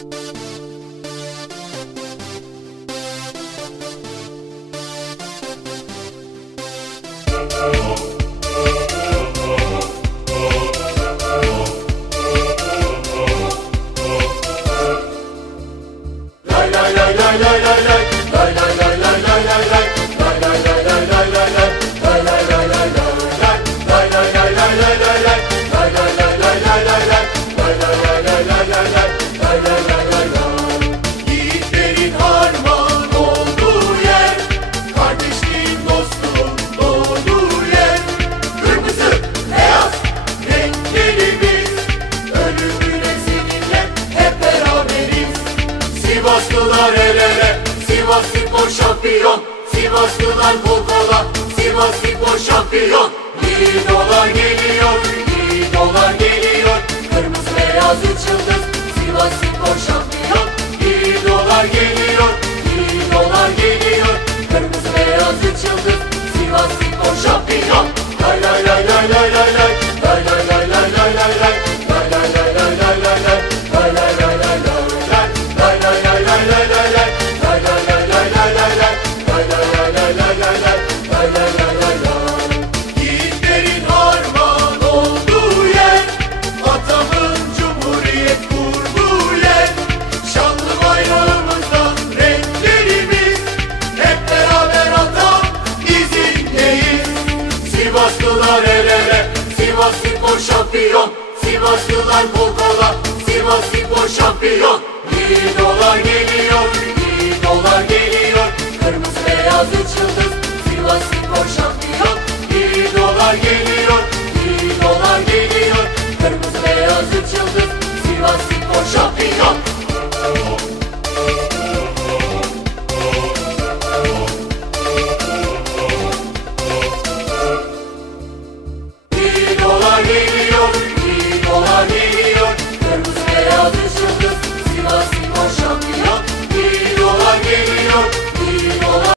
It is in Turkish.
Yeah, yeah, yeah. Sivaslılar el ele Sivas spor şampiyon Sivaslılar kol kola Sivas spor şampiyon. İdolar geliyor İdolar geliyor. Kırmızı beyaz üç yıldız Sivas spor şampiyon. İdolar geliyor İdolar geliyor. Kırmızı beyaz üç yıldız Sivas spor şampiyon. Lay Sivas Spor şampiyon. Sivaslılar kol kola Sivas Spor şampiyon.